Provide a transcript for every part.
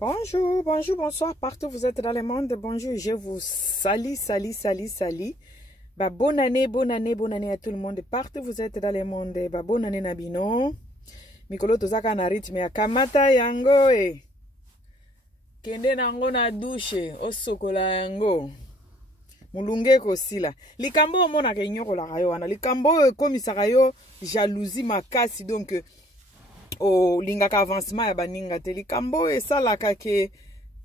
Bonjour, bonjour, bonsoir, partout où vous êtes dans le monde. Bonjour, je vous salue. Bonne année à tout le monde. Partout où vous êtes dans le monde. Bonne année Nabino. Mikolo tozaka na rythme ya kamata yango e. Kende nango na douche, osokola yango. Mulunge kosila. Likambo omona ke nyokola kayo wana. Likambo komisaka yo jalousie makasi donc o lingaka avancement ya baninga te likambo esalaka ke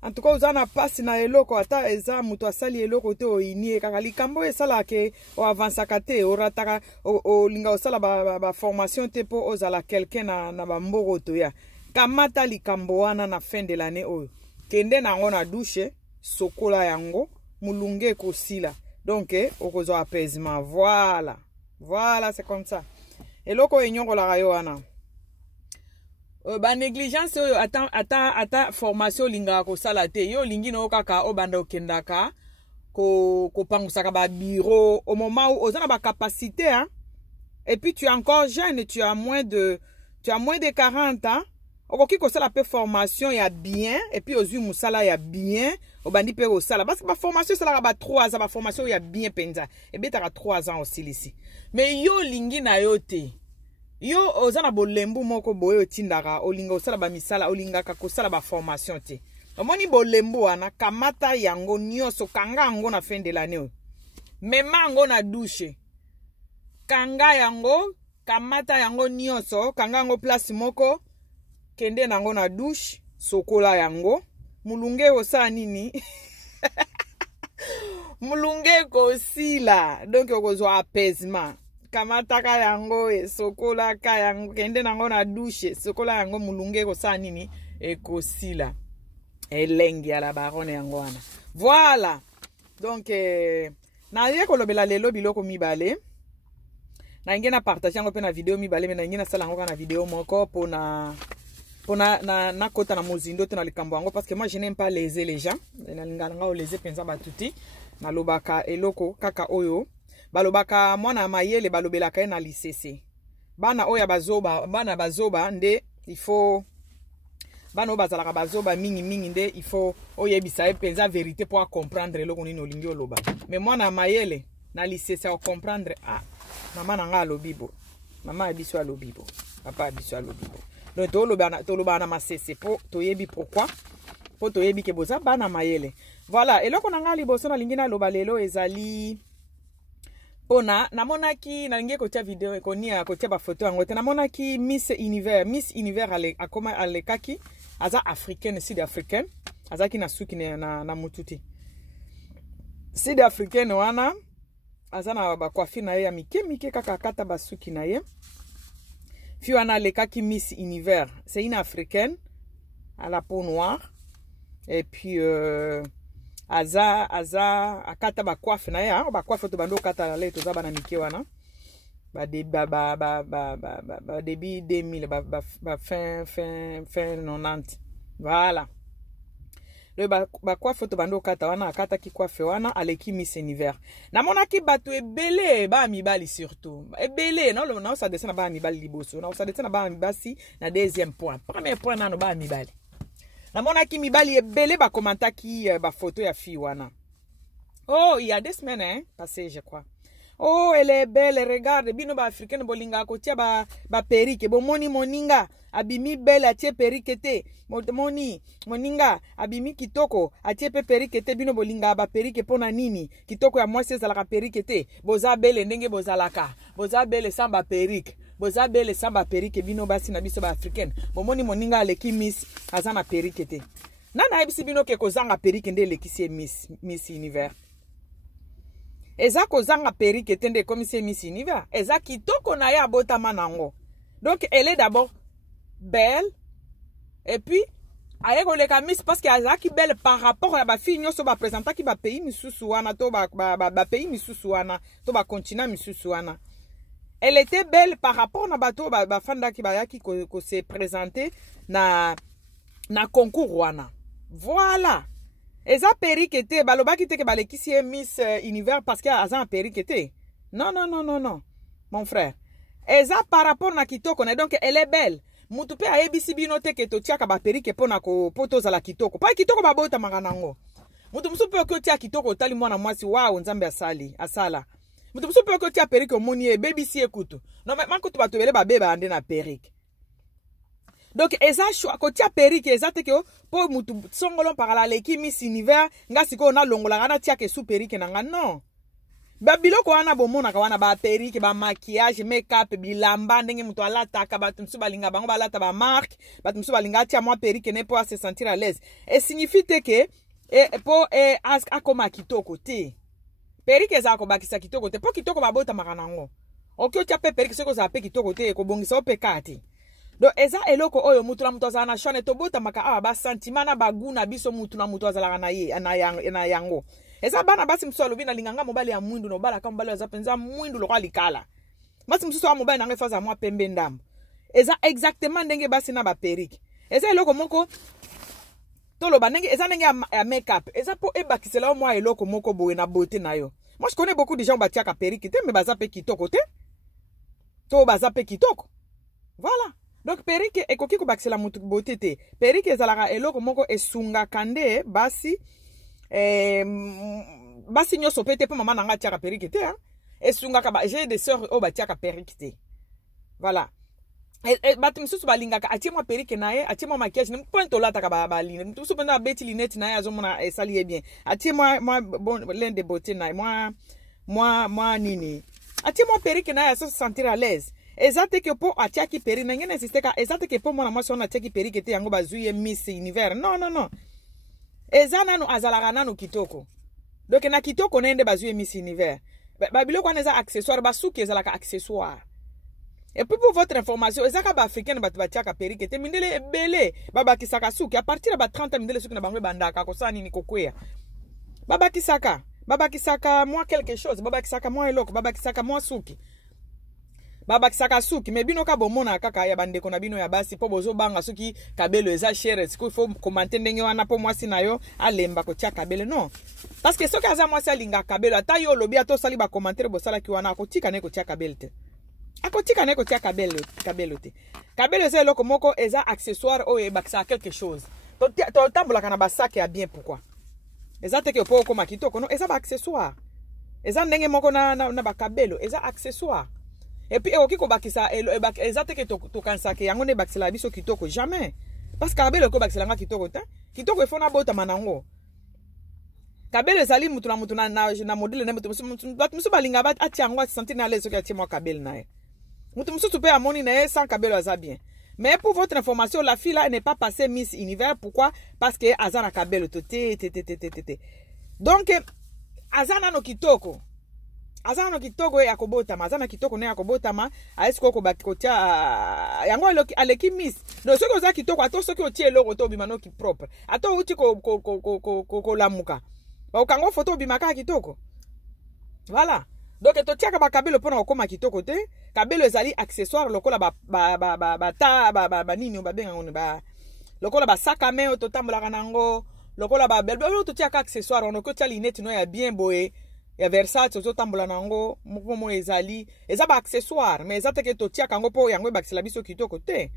en tout cas uzana pasi na eloko ata eza mutu asali eloko te oinie kaka likambo esalaka ke o avancaka te orataka o linga osala ba formation te po ozala quelqu'un na bamboko to ya kamata likambo wana na fin de l'année oyo kende nango na douche sokola yango mulunge kosila donc okozwa apaisement voilà c'est comme ça eloko enyokola yo wana ba négligence oyo ata formation linga ko sala te yo lingi no kaka obanda okendaka ko pangusaka ba bureau au moment où ozana ba capacité hein et puis tu es encore jeune tu as moins de 40 ans okoki ko sala pe formation ya bien et puis ozui musala ya bien obandi pe ko sala parce que ba formation sala ba 3 ans ba formation ya bien penza et bien t'as 3 ans aussi ici mais yo lingi na yo te yo ozana bolembu moko boye otindaka olinga osala ba misala olingaka kosala ba formation te omoni bolembu wana kamata yango nyoso kanga yango na fin de l'année mema yango na douche kanga yango kamata yango nyoso kanga yango place moko kende nango na douche sokola yango mulunge osala nini mulunge kosila donc okozwa apaisement kamataka yango sokola ka yango kende nango na douche sokola yango mulunge kosala nini ekosila elengi ya la barone yango wana voilà donc na ye kolobela lelo biloko mibale na ngena partager yango pe na video mibale me na ngena sala yango na video moko pona kota na mozindo te na likambo yango parce que moi je n'aime pas léser les gens na linganga o léser penza batuti na lobaka eloko kaka oyo balobaka mwana mayele balobelaka na lisese bana oya bazoba nde il faut bana obazalaka bazoba mingi nde il faut oyebisa penza vérité pour comprendre eloko nini olingi oloba mais mwana mayele na lisese o comprendre mama nanga alobibo mama abiso alobibo papa abiso alobibo donc toloba na masese po toyebi pourquoi po toyebi ke boza bana mayele voilà eloko nanga liboso na lingi na loba lelo ezali Pona, namonaki nalingi kotia video konia kotia ba photo yango te namonaki Miss Univers akoma alekaki aza africaine sud-africaine azaki na suki na mututi sud-africaine wana aza na ba coiffure na ye ya mike kaka kata ba suki na ye fi wana alekaki Miss Univers c'est une africaine à la peau noire et puis aza akata ba coiffe na ya ba coiffe to bando kata la leto za bana mike wana ba début 2000 ba fin 90 voilà le ba coiffe to bando kata wana akata ki coiffe wana aleki Miss Univers na mona ki bato ebele ba mibali surtout ebele non ça descend ba mibali liboso non ça descend ba mibasi na deuxième point premier point nano ba mibali namona ki mibali ebele ba komantaki ba photo ya fi wana oh il y a des semaines hein passé je crois oh elle est belle regarde bino ba africaine bolinga ko tia ba perike bo moni moninga abimi belle atie perike te moni moninga abimi kitoko atie pe perike te bino bolinga ba perike pona nini kitoko ya mwasi ezalaka perike te boza belle ndenge bozalaka boza belle samba perike boza belle samba perike bino basi na biso ba africaine bomoni moninga aleki Miss azana perike te nana ebisi bino ke kozanga perike nde lekisi Miss Univers eza kozanga perike te nde komisi Miss Univers eza kitoko na ya botama nango donc elle est d'abord belle et puis aye koleka Miss parce que azaki belle par rapport à ba fille nyoso ba présentaki ba pays misusu wana to ba pays misusu wana to ba continent misusu wana. Elle était belle par rapport à bateau ba fanda ki bayaki ko se présenter na concours wana. Voilà. Eza perike te balobaki te ke balekisi Miss Univers parce que aza perike te. Non. Mon frère. Eza par rapport na kitoko na donc elle est belle. mutu pe ayebisi bino te ke totiaka ba perike pona ko poto la kitoko pa kitoko babota makanango mutu musu pe ko tia kitoko tali mwana mwasi wow nzambe asala mutu musu pe ko tia perike omoni e bebisi ekutu non mais mankutu batobele ba beba ande na perike. Donc eza choix ko tia perike eza te ke po mutu songolo parala leki Miss Univers nga siko na longola kana tia ke su perike nanga non. Ba biloko wana bomona ka wana ba perike ba maquillage make-up bilamba ndenge mutu alataka batu msu balinga bango balata ba marque batu msu balinga tia moi perike ne po se sentir à l'aise et signifie te ke po akoma kitoko te perike za ko bakisa kitoko te po kitoko babota makanango okyo tia pe perike seko za pe kitoko te ko bongisa ope kati. Donc eza eloko oyo mutu na mutu azana shone to bota maka awa ba sentimana baguna biso mutu na mutu azala na ye na yango. Eza bana basi mso alobi na linganga mobali ya mwindu no bala kama mobali ya zapenza mwindu lokwa likala. Basi mso wa mobali nanga faza mwa pembe ndambo. Eza exactement ndenge basi na ba perike. Eza eloko moko tolo ba ndenge eza ndenge ya make-up. Eza po ebakisela mwa eloko moko boye na beauté na yo. Moi je connais beaucoup de gens batiaka perike te mais baza pe kitoko te. To baza pe kitoko. Voilà. Donc perike ekoki ko bakisela mutu beauté te. Perike ezalaka eloko moko esunga kande basi basi nyoso pete po mama nanga tiaka perike te hein. Esunga ka ba j'ai des sœurs o ba tiaka perike te. Voilà. Batu msusu balingaka atie mwa perike nae atie mwa maquillage ne point olata ka ba line msusu penda beti linette nae azomona esali bien atie mwa bon l'un de beauté nae moi nini atie mwa perike nae se sentir à l'aise. Ezate ke po atiaki perike na ngene insiste ka ezate ke po mwana mwasi ona atiaki perike te yango bazuye Miss Univers non eza nanu azalaka nanu kitoko. Donc na kitoko nende bazuye Miss Univers babiloko wana eza accessoire basuki ezalaka accessoire. Et puis pour votre information ezaka ba africaine batu batiaka perike te mindele ebele babakisaka suki à partir de 30 mindele suki na bango bandaka ko sani ni kokwea babakisaka moi quelque chose babakisaka moi eloko babakisaka moi suki babakisaka suki mais bino ka bomona kaka ya bandeko na bino ya basi po bozo banga suki kabelo eza chere siko faut commenter ndenge wana po mwasi na yo alemba ko tia kabelo non parce que soki aza mwasi alinga kabelo ata yo lobi ato sali ba commenter bo sala ki wana akotika ne ko tia kabelo te akotika ne ko tia kabelo te kabelo eza eloko moko eza accessoire oyo ebakisa quelque chose to tambola kana ba sac ya bien pourquoi eza te ke po ko makitoko non eza ba accessoire eza ndenge moko na ba kabelo eza accessoire. Et puis ekoki ko bakisa ezate ke to kansake yango ne bakisela biso kitoko jamais parce que kabelo ko bakisela nga kitoko te kitoko efona bota manango kabelo ezali mutu na modele na mutu balinga bat atiango sentir na l'aise ko atie moi kabelo nae mutu musu pe amoni na sans kabelo aza bien. Mais pour votre information la fille là n'est pas passée Miss Univers. Pourquoi? Parce que azana kabelo to te. Donc azana no kitoko azana kitoko ya kobotama azana kitoko ne ya kobotama aesiko ko bakikotia yango aleki Miss no soko za kitoko ato soki otie eloko to bimano ki propre ato uti ko lamuka ba kango photo bimaka kitoko. Voilà. Donc to tiaka ba kabelo pona okoma kitoko te kabelo ezali accessoire lokola ba nini ba benga ngone ba lokola ba sac à main to tambola kanango lokola ba belo to tiaka accessoire on ko tia linette no ya bien boye ya Versace to tambola nango mokomo ezali eza ba accessoire mais ezate ke to tia kango po yango bakisela biso kitoko te.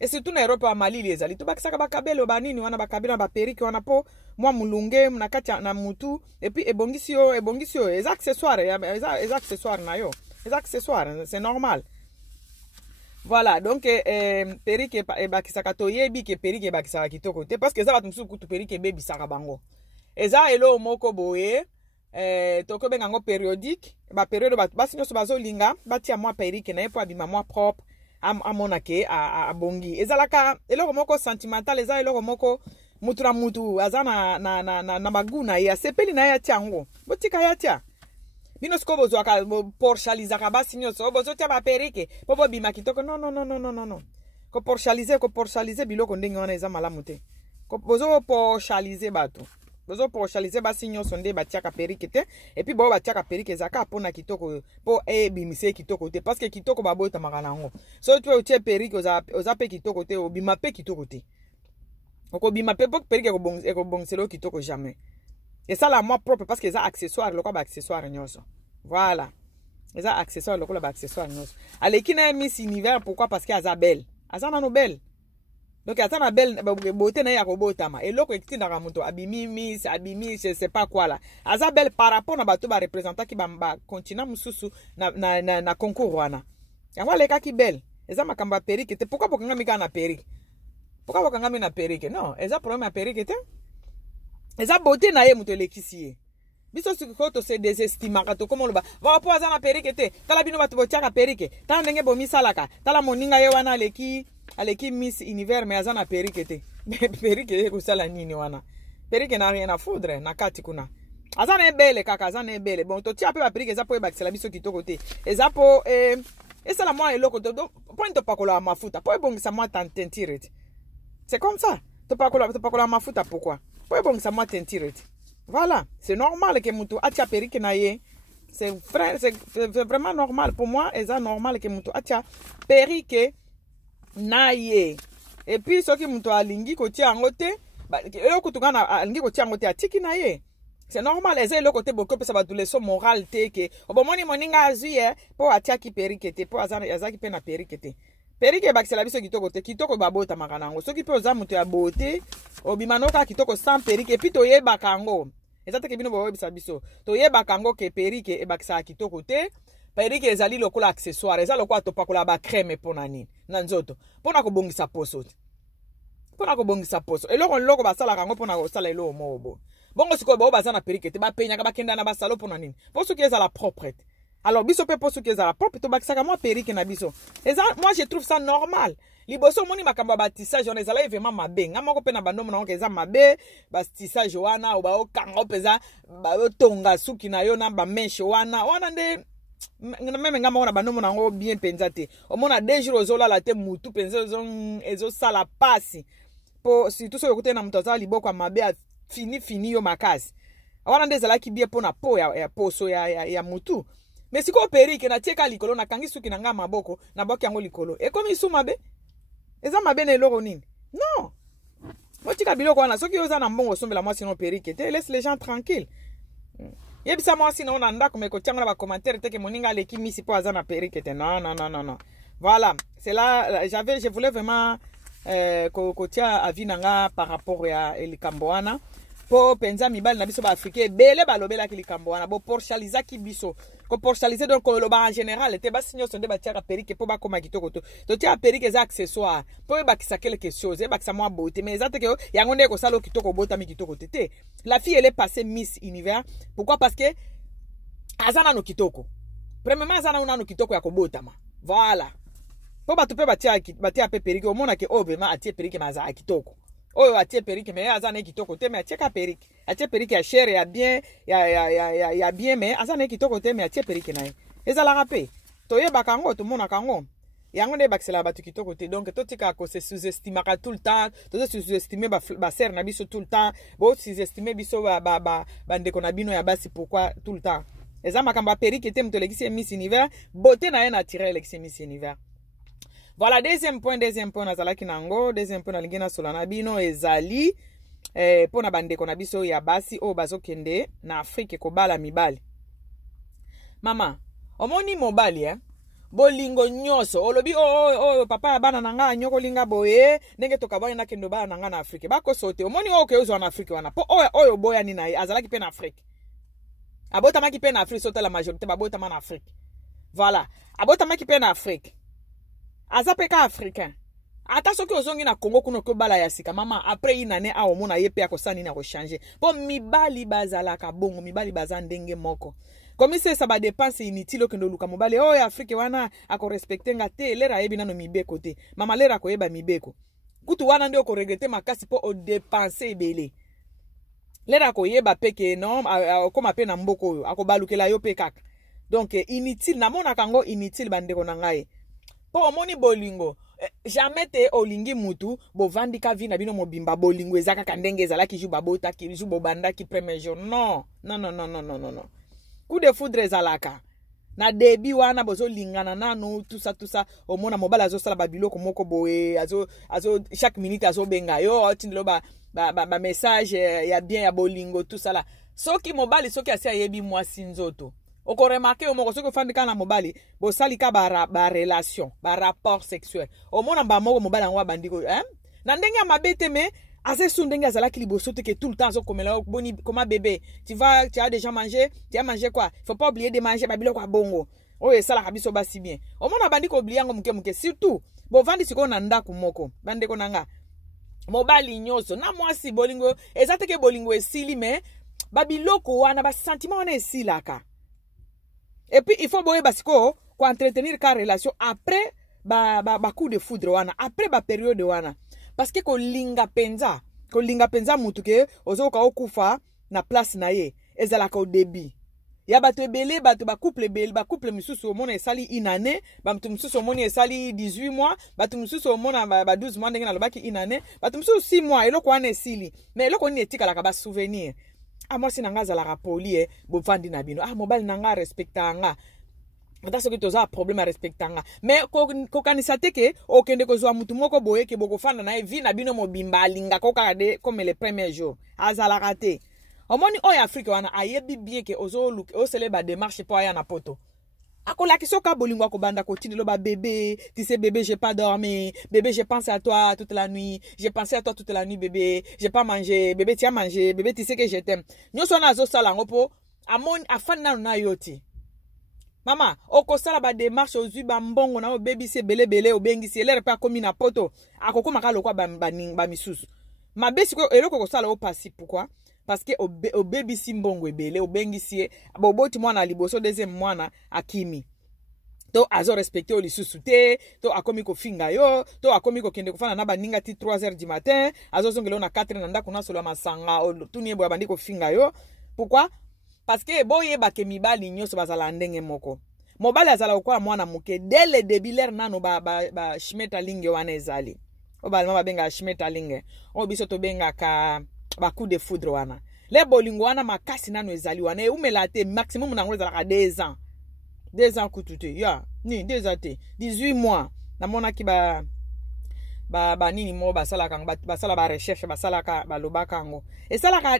Et surtout na Europe à Mali ezali to bakisaka ba kabelo ba nini wana ba kabelo ba perike wana po mwa mulunge na kati na mutu et puis ebongisio eza accessoire eza accessoire na yo eza accessoire c'est normal. Voilà donc perike bakisaka to yebi ke perike bakisaka kitoko te parce que eza batu musu kutu perike bebi saka bango eza elo moko boye toko benga ngo périodique ba période basi nyoso bazolinga batia mwa perike na epo abima mwa propre amonake abongi ezalaka eloko moko sentimental eza eloko moko mutu na mutu azana na baguna ya sepeli na ya tiango botika ya tia bino siko bozwaka porchalizaka basi nyoso bozotia ba perike bobo bima kitoko non ko porchaliser biloko ndenge wana eza malamu te ko bozo porchaliser bato bozo porchaliser basi nyoso nde batiaka perike te et puis bo batiaka perike zaka pona kitoko po bimise kitoko te parce que kitoko babota makanango so tu otie perike oza pe kitoko te obima pe kitoko te oko bima pe perike ko bongselo kitoko jamais et ça la moi propre parce que ça accessoire lokwa ba accessoire nyoso. Voilà eza accessoire lokwa ba accessoire nyoso aleki na Miss Univers. Pourquoi? Parce que azabel azana no belle. Donc atana belle beauté na ya kobotama eloko ekitindaka muto abimi miss abimi je sais pas quoi là aza belle par rapport na bato ba représenter ki ba continent mususu na concours wana yango leka ki belle eza makamba perike te pourquoi bokanga mika na perike pourquoi bokanga mi na perike non eza problème ya perike te eza beauté na ye muto elekisi ye biso sikoto se désestimaka to komo loba va po aza na perike te tala bino bato botiaka perike tala ndenge bomisalaka tala moninga ye wana aleki Miss Univers mais azana perike te perike kusala nini wana perike na rien à foutre na kati kuna azana ebele kaka azana ebele bon to tia pe ba perike eza po ebakisela biso kitoko te eza po esala moi eloko to point to pakola mafuta po ebongisa moi tentire c'est comme ça to pakola mafuta pourquoi po ebongisa moi tentire voilà c'est normal que mutu atia perike na ye c'est vraiment normal pour moi eza normal que mutu atia perike na ye et puis soki muto alingi kotia yango te eloko tungana alingi kotia yango te atiki na ye c'est normal eza eloko te boko pesa batu leso moral te ke obomoni moninga azuye po atiaki perike te po azaki pe na perike te perike bakisela biso kitoko te kitoko babota makana yango soki pe oza muto ya bote obimanoka kitoko sans perike puis toyebaka yango eza te ke bino boyebisa biso toyebaka yango ke perike ebakisaka kitoko te perike ezali lokola accessoire eza lokola topakola ba crème pona nini na nzoto pona kobongisa poso pona kobongisa poso eloko basalaka yango pona kosala eloko mobo bongo sikoyo bao baza na perike te bapenyaka bakenda na basalo pona nini poso ki ezala propre alors biso pe poso ki ezala propre tobakisaka mwa perike na biso eza moi je trouve ça normal liboso moni makambo batissage on ezala vraiment mabe nga moko pe na bandomo na eza mabe batissage wana oba okanga peza batonga suki na yo na ba mèche wana nde même nga mona banomo nango bien penza te omona 2 jours ozolala te mutu penza ezo sala pasi po si tout so yokote na mutu azala liboko mabe fini yo makasi wana nde ezalaki bien po na po ya poso ya mutu mais siko perike na tieka likolo na kangi suki na nga maboko na boki yango likolo ekomi su mabe eza mabe na eloko nini non motika biloko wana soki oza na mbongo sombela mwasi no perike te laisse les gens tranquilles yebisa mwasi na ona ndako meko tianga na ba commentaire te ke moninga leki misi po aza na perike te non voilà c'est là je voulais vraiment kotia avis nanga par rapport ya likambo wana po penza mibali na biso ba africain bele balobela ki likambo wana bo porchaliza ki biso ko porchaliser donc loba en général te ba sinyo sonde ba tiaka perike po ba koma kitoko to tia perike za accessoire po ba kisa quelque chose ba kisa moi beauté mais ça te que yango ndeko salo kitoko bota mi kitoko te la fille elle est passée Miss Univers pourquoi parce que azana no kitoko premièrement azana una no kitoko ya kobotama voilà po ba to pe ba tia pe perike o mona ke obema atie perike maza kitoko oyo atie perike mais azana kitoko te mais atie perike ya cher ya bien ya bien mais azana kitoko te mais atie perike na ye ezala rapé toyeba kango to mona kango yango ne bakisela batu kitoko te donc totika ko se sous-estimaka tout le temps to sous-estimer ba ser na biso tout le temps bo sous-estimer biso ba ndeko na bino ya basi pourquoi tout le temps eza makamba perike te mto lekisi Miss Univers beauté na ye naturel lekisi Miss Univers. Voilà, deuxième point nazalaki nango, deuxième point nalingi na solana bino ezali pona bandeko na biso ya basi o bazokende na Afrique kobala mibali. Mama, omoni mobali bolingo nyoso olobi papa bana nanga nyoko linga boye ndenge tokabana na kendo bana nanga na Afrique bako sote omoni ke uzo na Afrique wana po oyo boya ni na azalaki pe na Afrique abota maki pe na Afrique sote la majorité babota na Afrique voilà abota maki pe na Afrique azapeka africain ata soki ozongi na Congo kuno ko bala ya sika mama après une année a omona yepe ya kosani na ko changer po mibali bazalaka bongo mibali bazandenge moko comme c'est ça ba dépense inutile okendo luka mobali ya Afrique wana ako respecter nga te lera yebi nano mibeko te mama lera ko yeba mibeko kutu wana ndio ko regretter makasi po o dépenser ebele lera ko yeba peke non koma pe na mboko oyo akobalukela yo pe kaka donc inutile na mona kango inutile bandeko na ngai po omoni bolingo jamais te olingi mutu bovandi ka vi na bino mobimba bolingo ezaka kandenge ezalaki ju babota ki ju bobanda ki premier jour non coup de foudre ezalaka na debi wana bozo lingana nanu tout ça omona mobala azo sala babiloko moko boye azo chaque minute azo benga yo tindelo ba message ya bien ya bolingo tout ça là soki mobali soki asi ayebi mwasi nzoto Oko remarqué au moko soko fandi kana mobali bo salika ba relation ba rapport sexuel o mona ba moko mobali ngwa bandiko na ndenge ya mabete me assez sundenge azala ki liboso te que tout le temps zo komela boni comment bébé tu as déjà mangé tu as mangé quoi faut pas oublier de manger babilo kwa bongo oyo sala kabiso basi bien o mona bandiko oublier ngo muke surtout bo vandi siko na ndako moko bandeko nanga mobali nyoso na mwasi bolingo ezate ke bolingo esili me babiloko wana ba sentiment wana esilaka. Et puis, il faut basiko ko entretenir ka relation après ba coup de foudre wana, après ba période wana. Parce que ko linga penza mutu ke ozo ka okufa na place na ye, ezala ka au début. Ya bato ebele bato ba couple misusu o mona esali une année, bato misusu o mona esali 18 mois, bato misusu o mona ba 12 mois ndenge na lobaki une année, bato misusu 6 mois eloko wana esili. Mais eloko ni etika la ba souvenir. Ah moi si nanga zala poli bo vandi na bino mobali nanga respectanga ata soki toza problème à respectanga mais ko kanisa teke okende ko zwa mutu moko boye ke boko fanda na vie na bino mobimba alinga ko kaka de comme les premiers jours azala raté omoni oyo Afrique wana ayebi bien ke ozo look o célèbre démarche po aya na poto akola kisoka bolingo ko banda ko tindi lo ba bébé tu sais bébé j'ai pas dormi bébé j'ai pensé à toi toute la nuit j'ai pensé à toi toute la nuit bébé j'ai pas mangé bébé tu as mangé bébé tu sais que je t'aime nyoso na zo sala ngopo amoni afana na yoti mama oko sala ba démarche ozui ba mbongo na o baby se belebele o bengisi elere pa komi na poto akoko makalo kwa ba misusu mabesi ko eloko ko sala o pasi pourquoi parce que au baby simbongo ebele au bengisie boboti mwana liboso deuxième mwana akimi to azo respecter lisusu te to akomi ko finga yo to akomi ko kende ko fana na baninga ti 3h du matin azo zongelo na 4 na ndako na solo masanga tuni bo bandi ko finga yo pourquoi parce que boye ba ke mibali nyoso bazala ndenge moko mobali azala kwa mwana muke dès le début l'air nano ba shmeta linge wana ezali obali mama benga shmeta linge o biso to benga ka ba coup de foudre wana le bolingo wana makasi nano ezali wana e umela te maximum nango ezala ka 2 ans kutute ya ni 2 ans te 18 mois na mona ki ba nini mo basala kanga basala ba recherche basala ka balobaka ngo esala ka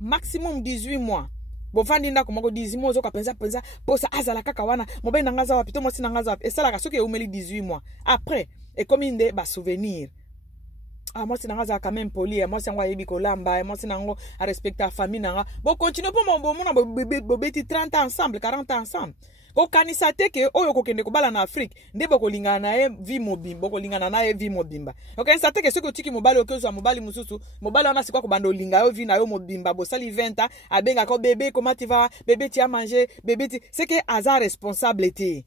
maximum 18 mois bo fandi ndako moko 18 mois zo ka penza posa azala kaka wana mobe nangaza wapi to mosi nangaza wapi esala ka soki e umeli 18 mois après et comme inde ba souvenir moi c'est nanga quand même poli moi c'est ngwa yebi ko lamba moi c'est nango à respecter la famille nanga bon continue pour mon mona bobeti 30 ans ensemble 40 ans ensemble ko kanisa teke oyo ko kende ko bala na Afrique ndebo ko lingana na ye vie mobimba ko lingana na ye vie mobimba ok ça teke soko tiki mobali okezo mobali mususu mobali wana sikwa ko bando linga yo vie na yo mobimba bo sali 20 ans abenga ko bébé comment tu vas bébé tu as mangé bébé c'est que hasard responsabilité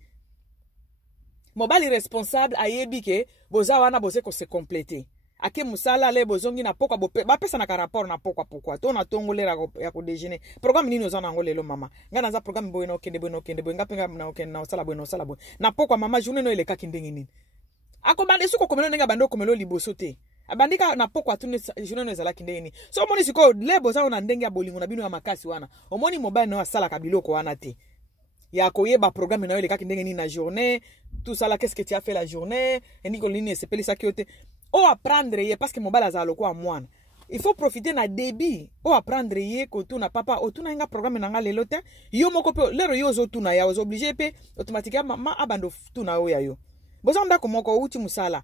mobali responsable ayebi ke boza wana bose ko se compléter ake musala le bozongi na pokwa ba pesa na ka rapport na pokwa to na tongolera ya ko déjeuner programme nini ozana ngolelo mama ngana za programme boyeno kende nga penga na okende na sala boyeno na pokwa mama journée no eleka kindenge nini akomande suko komelo nenga bando komelo liboso te abandika na pokwa tune journée no ezala kindenge nini so omoni siko le boza na ndenge ya bolingo na bino ya makasi wana omoni mobile no asala ka biloko wana te ya koyeba programme na yo eleka kindenge nini na journée tout ça là qu'est-ce que tu as fait la journée endiko nini sepeli sakiote o apprendre ye parce que mobile azalo kwa mwana il faut profiter na débit o apprendre ye ko tuna papa o tuna nga programme na nga lelo te yo moko pe lero yo zo tuna ya ozo obligé pe automatiquement ma abando tuna o ya yo boza ndako moko uti musala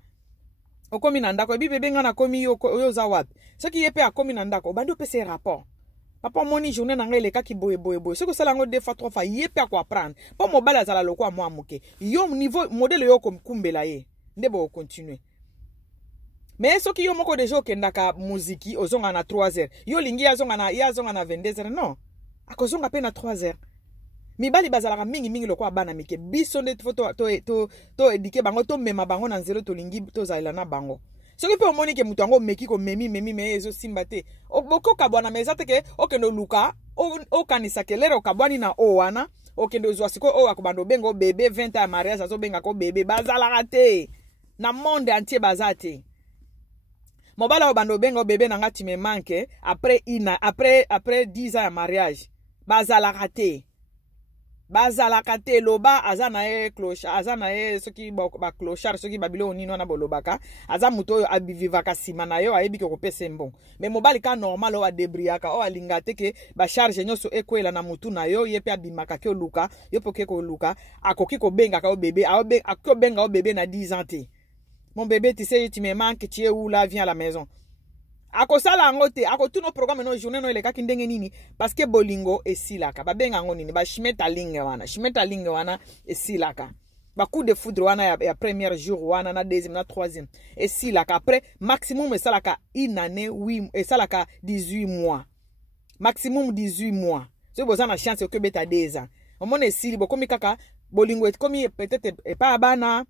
okomi na ndako ebi bebe nga na komi yo za wapi soki ye pe akomi na ndako bando pe se rapport papa moni journée na nga eleka ki boye soko sala ngo 2 fois 3 fois ye pe ko apprendre po mobile azala lokwa mwa muke yo niveau modèle yo ko kumbela ye ndebo continuer. Mais ce qui yo moko deja okendaka muziki ozonga na 3h yo lingi yazonga na 22h non akozonga pe na 3h mibali bazalaka mingi lokwa bana mike biso nde to edike bango to mema bango na nzelo to lingi to zaila na bango soki pe omoni ke mutu ango meki ko memi me ezo simba te boko kabwana meza teke okendo luka o kanisa kelero kabwani na o wana okendo zwa siko o akobando bengo bébé 20 ans mariage azo benga ko bébé bazalaka te na monde entier bazate mobala obando bengo bébé nanga ti me manque après 10 ans de mariage bazala raté bazalaka te loba aza na ye clochard aza na ye soki ba clochard soki babilo onino na bolobaka aza muto oyo abivivaka sima na yo ayebi ke kopesa mbongo mais mobali ka normal o adebriaka o alinga te ke ba charge nyonso ekwela na mutu na yo ye pe abimaka ke oluka yo poke ko luka akoki ko benga ka o bébé akoki benga o bébé na 10 ans te mon bébé tu sais tu me manques tu es où là viens à la maison akosala ngo te akotuna programme no journée no eleka kindenge nini parce que bolingo esilaka babenga ngo nini ba shimeta linge wana esilaka ba coup de foudre wana ya premier jour wana na deuxième na troisième esilaka après maximum esalaka une année 8 esalaka 18 mois maximum 18 mois so boza na chance que beta 2 ans omona esili bokomi kaka bolingo komi peut-être pas bana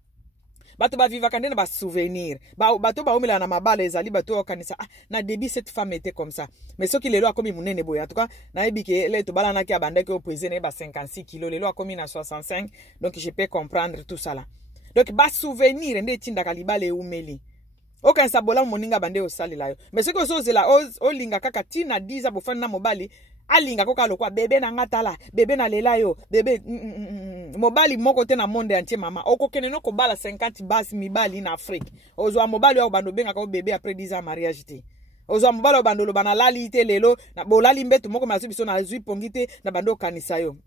bato ba vivaka ndena ba souvenir bato ba omela na mabala ezali bato okanisa na début cette femme était comme ça mais soki lelo akomi munene boya en tout cas na ebike le to balana ki abanda ke opesé ne ba 56 kg lelo akomi na 65 donc je peux comprendre tout ça là donc ba souvenir nde tindaka libale umeli okanisa bola moninga bande osalela yo mais soki ozozela olinga kaka tina 10 abofana na mobali alinga koka lokwa bébé na ngatala bébé na lela yo bébé mobali moko te na monde entier mama okokene no ko bala 50 basi mibali na Afrique ozwa mobali wa bando benga ko bébé après 10 ans mariage te ozwa mobali wa bando lo bana lali te lelo na bolali mbeto moko masi biso na zui pongite na bando kanisa yo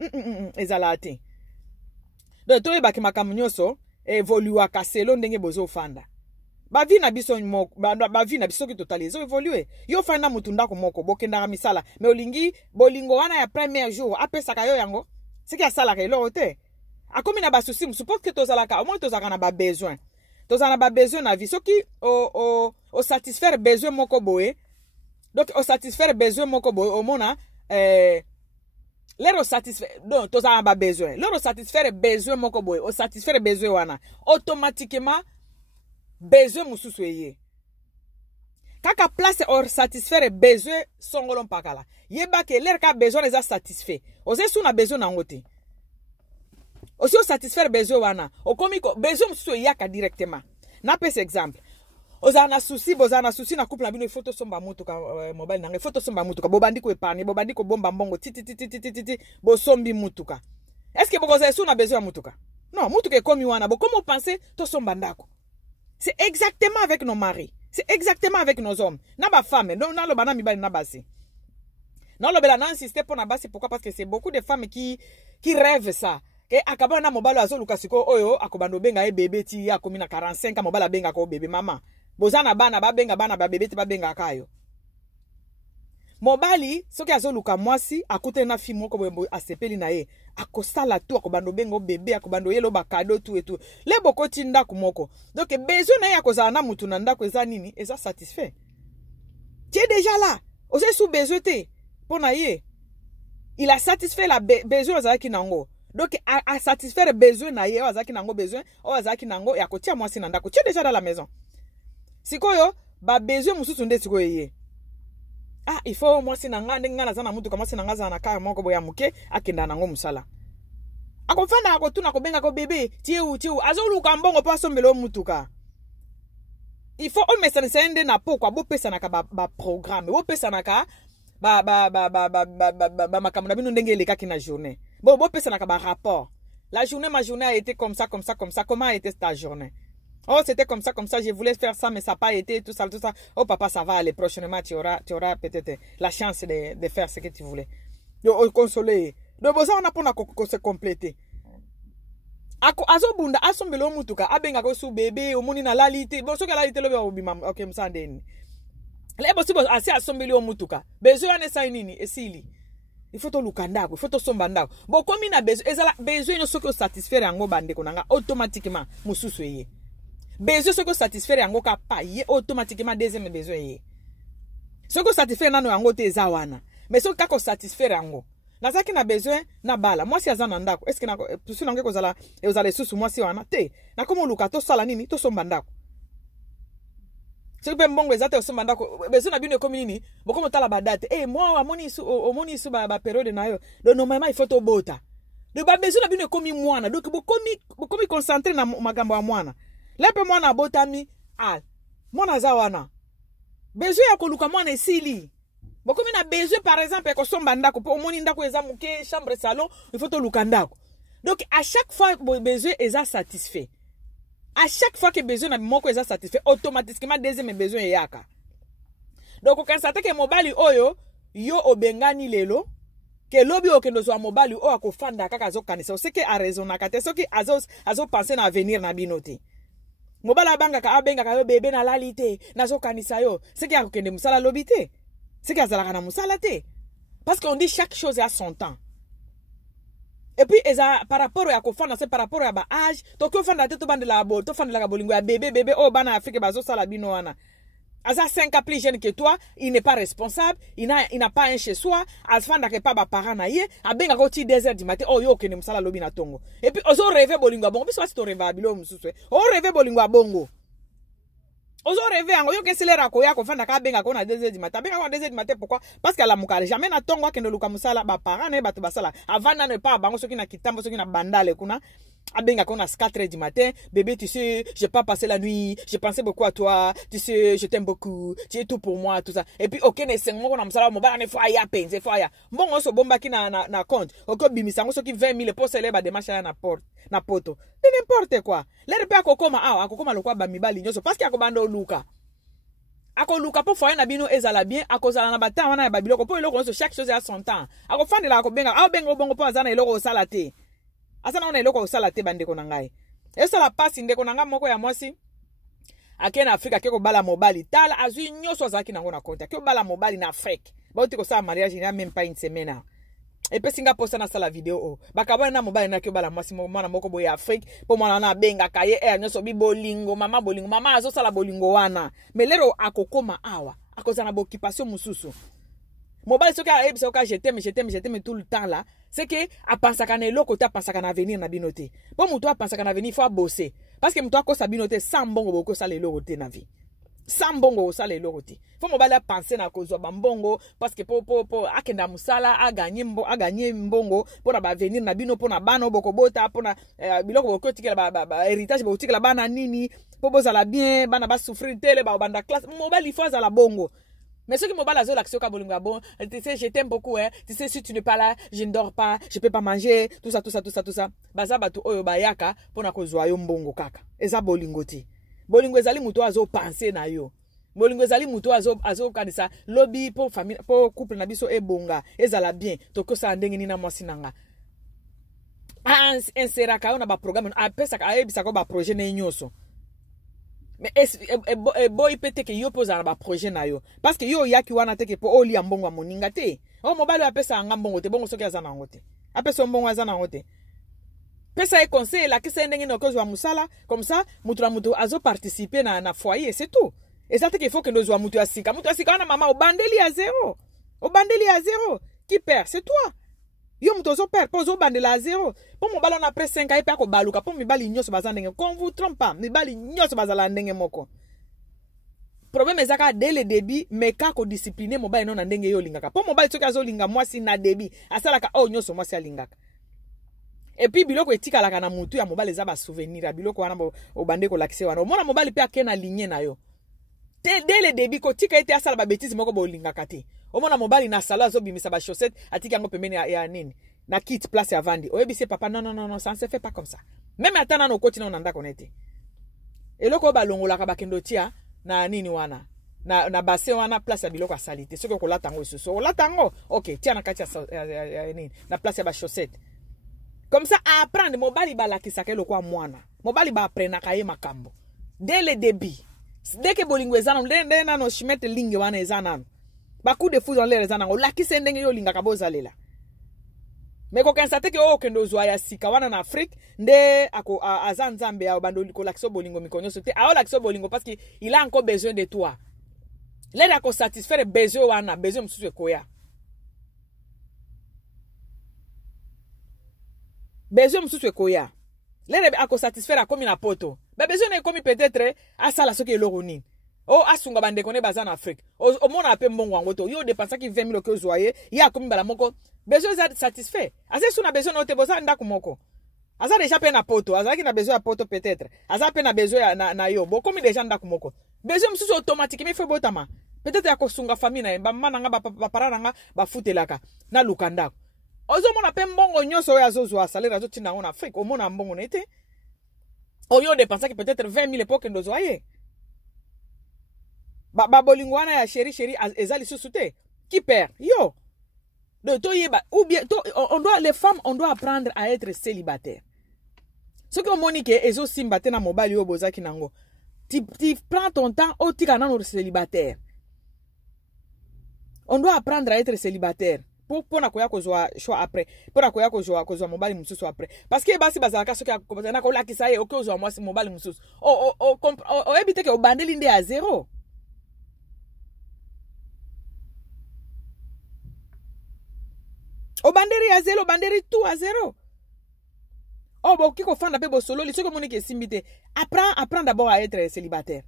ezala te donc to ebaki makamu nyonso evolua kaselo ndenge bozo fanda ba vie na biso moko ba vie na biso ki totalize évoluer yo fanda mutu ndako moko bokenda misala mais olingi bolingo wana ya premier jour apesa ka yo yango siki asala ka elo te akomi na ba souci suppose que tozalaka au moins tozaka na ba besoin tozana ba besoin na vie soki o satisfaire besoin moko boye donc o satisfaire besoin moko boye au mona lero satisfaire donc tozana ba besoin lero satisfaire besoin moko boye o satisfaire besoin wana automatiquement besoin mususu eye kaka place or satisfaire besoin songolo mpakala yeba ke l'air ka besoin les a satisfait ose suna besoin nango te aussi o satisfaire besoin wana o komiko besoin mususu yaka directement na pese exemple ozana souci na couple na bino photo somba mutuka mobile nanga photo somba mutuka bobandi ko épargne bobandi ko bomba mbongo titi bo sombi mutuka est-ce que bokoza suna besoin mutuka non mutuka komi wana bo comment penser to somba ndako. C'est exactement avec nos maris. C'est exactement avec nos hommes. Naba femme. Donc, na lo bana mibali nabasi. Non, le bela n'insiste pour nabasi. Pourquoi? Parce que c'est beaucoup de femmes qui rêvent ça. Et akaba na mobalo azo lukasiko oyo akobando benga e bébé ti ya komi na 45 ans mobala benga ko bébé mama. Bozana bana ba benga bana ba bébé ti ba benga kayo. Mobali soki azo luka mwasi akute na fi moko boye asepeli na ye akosala tout akobando bengo bébé akobando yelo ba cadeau tout et tout le boko tinda kumoko donc besoin na ye akozala na mutu na ndako eza nini eza satisfait tu es déjà là ose sous besoin te pona ye il a satisfait la besoin azaki nango donc a satisfaire besoin na ye azaki nango besoin o azaki nango ya kotia mwasi na ndako tu es déjà dans la maison sikoyo ba besoin mususu nde sikoyo ye il faut moi sinanga ndenge na zana mutu kama sinanga zana ka moko boya muke akenda nango musala akofanda akotuna ko benga ko bébé tiu azoluka mbongo pa sombelo mutuka il faut o message sende na pokwa bo pesa na ka ba programme bo pesa na ka ba makamuna bino ndenge eleka ki na journée bo pesa na ka ba rapport la journée ma journée a été comme ça comment a été ta journée. Oh, c'était comme ça, je voulais faire ça, mais ça n'a pas été, tout ça. Oh, papa, ça va aller, prochainement, tu auras peut-être la chance de faire ce que tu voulais. Donc, consoler. Donc, on a pour se compléter. Azobunda, asombelo mutuka, abenga ko su bébé, omoni na lalite, bon, soki lalite lobe obima, ok, msandeni. Le possible, asi asombelo mutuka. Besoin ne sa nini, esili. Il faut to lukandako, il faut to sombandako. Bon, comme il a besoin, ezala besoin no soki satisfaire yango bande konanga automatiquement mususu ye. Besoin ce que satisfaire yango ka pa ye automatiquement deuxième besoin ye. Ce que satisfaire nano yango te zawana. Mais ce que satisfaire yango. Nazaki na besoin na bala. Moi si azana ndako. Est-ce que na tusu nange ko zala e ozale susu moi si wana te. Na komo luka to sala nini to somba ndako. Ce que mbongo ezate o somba ndako. Besoin na bino komi nini. Boko motala ba date. Moi omoni su ba période na yo. Donc normalement il faut to bota. De ba besoin na bino komi mwana. Donc bokomi concentrer na magambo ya mwana. Lepe mwana botami mwana zawana besoin ya koluka mwana esili Beaucoup a besoin, par exemple, que son bandako, pour mon indako, chambre salon, il faut tout lukandako. Donc, à chaque fois, besoin est satisfait. À chaque fois que besoin est satisfait, automatiquement, deuxième besoin est yaka. Donc, quand ça que mobile oyo, yo obengani lelo, que lobby o que nous soit mobile o ako fanda kaka zo kanisa. C'est que a raison na kate, so que azo penser na avenir na binote. Mobile abanga ka abenga ka yo bébé na lalite, na zo kanisa yo. C'est que a kende musala lobite. C'est que azala kana musala te. Parce qu'on dit chaque chose a son temps. Et puis, par rapport à kofanda, c'est par rapport à ba âge, to ko fanda te to bande la bo, to fanda la bolingo ya bébé oh bana Afrique bazo sala bino wana. Asa 5 ans plus jeune que toi, il n'est pas responsable, il n'a pas un chez soi, Alfanda ke pas ba parent na ye, abenga ko ti 2h du matin, oh yo kene musala lobi na tongo. Et puis ozo rêver bolingo bongo, puis si to rêver bilo mususwe. O rêver bolingo bongo. Ozo rêver ango yo ke selera ko ya ko fanda ka benga ko na 2h du matin. Benga ko na 2h du matin pourquoi? Parce que la mukale jamais na tongo ke no luka musala ba parent na ba to basala. Avant na ne pas bango soki na kitambo soki na bandale kuna. Abenga qu'on a 4h du matin, bébé, tu sais, j'ai pas passé la nuit, j'ai pensé beaucoup à toi, tu sais, je t'aime beaucoup, tu es tout pour moi, tout ça. Et puis, ok, ne sait moi qu'on a m'sala, mon on est fire, peine, c'est fire. Bon, on se bomba qui na compte. Ok, bimisa, on se qui 20 000 pour célébrer ba démarche na poto. De n'importe quoi. L'air pas akokoma lokwa ba mibali nyoso, parce qu'il y a kobando luka. Ako luka po foyer na bino ezala bien, ako zala na bata wana ya babiloko, po eloko nyoso, chaque chose a son temps. Ako fande la ako benga, benga bongo po azana eloko salate. Asana on eloko osala te bande konangai. Esa la passe ndeko nanga moko ya mwasi. Akena Afrika keko bala mobali. Tala azui nyoso azaki nango na konta. Keko bala mobali na Afrique. Ba uti ko sa mariage ni même pas une semaine. Et puis singa posta na sala vidéo. Bakabona na mobali na keko bala mwasi mwana moko boya Afrique. Po mwana na benga kaye nyoso bi bolingo, mama bolingo. Mama azo sala bolingo wana. Mais lero akokoma awa. Akozana ba occupation mususu. Mobile soka soka je t'aime tout le temps là, c'est que a penser qu'à l'autre côté, a penser qu'à venir na binoté. Bon muto a penser qu'à venir, il faut bosser parce que muto a kosa binoté sans bongo boko ça les l'autre na vie. Sans bongo ça les l'autre. Faut mobile a penser na kozo bambongo parce que po akenda musala a gagner mbongo pour na ba venir na bino pour na bano boko bota pour na biloko boko tikela ba héritage boko tikela bana nini pour boza la bien bana ba souffrir tele ba banda classe mobile il faut za la bongo. Mais ceux qui m'ont la l'action kabolunga bon, tu sais, je t'aime beaucoup, hein. Tu sais, si tu n'es pas là, je ne dors pas, je peux pas manger, tout ça. Baza batu oyo bayaka, pona kozwa yo mbongo kaka. Eza bolingoti. Bolingo ezali muto azo penser na yo. Bolingo ezali muto azo kanisa lobby pour famille, pour couple na biso ebonga, ezala bien, toko sa ndenge nina mwasi nanga. Insera ka yo na ba programme, apesa ka ayebisa ko ba projet na nyoso. Mais boy peut-être que yo pose un projet na yo parce que yo yaki wana teke po oli ambongo moninga te o mobile apesa anga mbongo te bongo soki azana ngote apesa mbongo azana ngote pesa e conseil la kisa ndenge no kozwa musala comme ça mutu na mutu azo participer na foyer c'est tout et ça qu'il faut que nous mutu asika na mama au bandeli à zéro qui perd c'est toi yo mutu zo perd pozo bandela à zéro pour mon ballon après 5 ans et pas ko baluka pour mi bali nyoso bazandenge qu'on vous trompe pas mi bali nyoso bazala ndenge moko problème ezaka dès le début mais ka ko discipliner mo bali non na ndenge yo lingaka pour mo bali soki azo linga mwasi na début asalaka oh nyoso mwasi alingaka et puis biloko etika na mutu ya mobali za ba souvenir ya biloko wana o bande ko lakise wana mona mobali pe akena ligne na yo dès le début ko tika ete asala ba bêtise moko bo lingaka te o mona mobali na sala zo bimisa ba chaussette atika ngo pembeni ya nini na kit place ya vandi oyebi se papa non ça ne se fait pas comme ça même atana no koti na nanda konete eloko ba longola ka bakendo tia na nini wana na base wana place ya biloko salite soki ko latango suso o latango OK tia na kati ya nini na place ya ba chaussette comme ça à apprendre mobali ba lakisa ke lokwa mwana mobali ba apprendre ka ye makambo dès le début dès que bolingo ezana ndende na no shimete lingi wana ezana ba coup de fou dans les ezana o lakisa ndenge yo linga ka bozalela. Mais quand ça te que o kendo zoya sika wana na Afrique nde ako azanzambe ya bando ko lakso bolingo mikonyo sote a lakso bolingo parce que il a encore besoin de toi. L'aide à ko satisfaire besoin wana besoin msusu koya. Besoin msusu koya. L'aide à ko satisfaire comme na poto. Ba besoin est comme peut-être à ça la soki eloroni. Oh asunga bande kone bazan Afrique. O mona ape mbongo wangoto yo dépensa ki 20 000 ko zoye ya komi bala moko besoin satisfait. Ase suna besoin no te boza ndako moko. Aza déjà pe na poto, aza ki na besoin ya poto peut-être. Aza pe na besoin na yo. Bo komi déjà ndako moko. Besoin msusu automatique mais fait botama. peut-être ya kosunga famille na ye bamama nanga bapara nanga bafutelaka na lukandako ozomona mpe mbongo nyonso oyo azozwa salaire azotinda yango na Afrique omona mbongo na ye te oyo dépensaki peut-être 20 000 epoke ndozwa ye babolingo wana ya chéri eza lisusu te qui perd yo ou bien les femmes on doit apprendre à être célibataire ce que monique ezo simba te na mobali yo bozaki nango tu prends ton temps au tika nano célibataire on doit apprendre à être célibataire pour na koya kozwa choix après pour na koya kozwa mobali mususu après parce que basi bazalaka soki na ko lakisa ye okozwa mwasi mobali mususu o ebite ke obandeli nde à zéro obanderi à zéro obanderi tout à zéro oh bon kiko fanda pe bosolo li soki monique simbite apprends d'abord à être célibataire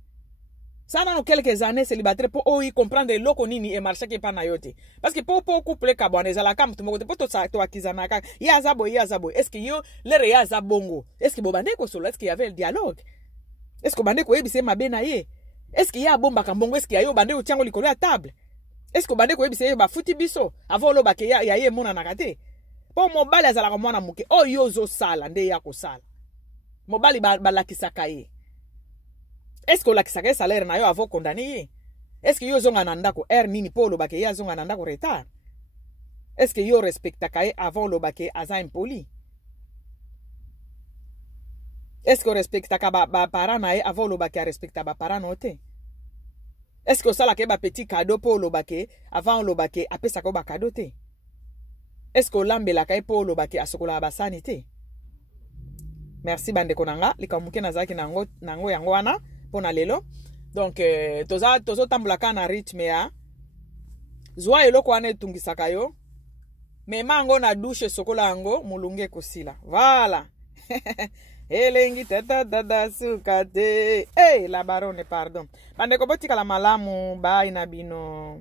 ça dans quelques années célibataire pour y comprendre loko nini et marcher qui pas na yote parce que pour couple ka bon ezala kam to mokote poto sa to akizana ka ya zabo est-ce que yo lere ya zabongo est-ce que bobande ko solo est-ce qu'il y avait le dialogue est-ce que bande ko yebise mabe na ye est-ce qu'il y a bomba ka mbongo est-ce qu'il y a yo bande ko tiango likolo ya table est-ce que bande ko yebise yo ba futi biso avant lo ba ke ya ye mona na kate po mobali azala ko mwana muke o yo zo sala nde ya ko sala mobali balakisaka ye est-ce que lakisaka salaire na yo avant condamné ye est-ce que yo zonga na ndako nini po lo ba ke ya zonga na ndako retard est-ce que yo respectaka ye avant lo ba ke aza impoli est-ce que respectaka ba parents na ye avant lo ba ke respecta ba parents no te est-ce que sala ke ba petit cadeau po lo ba ke avant lo ba ke apesa ko ba cadeau te est-ce que lambela kai po lo ba ke asokola ba sanité merci bande konanga likamuke nazaki nango yango wana pona lelo donc tozo tambulaka na rythme ya zwa eloko wana etungisaka yo mema yango na douche sokola yango mulunge kosila voilà elengi tata dada sukate la baronne pardon bande kobotika la malamu bye na bino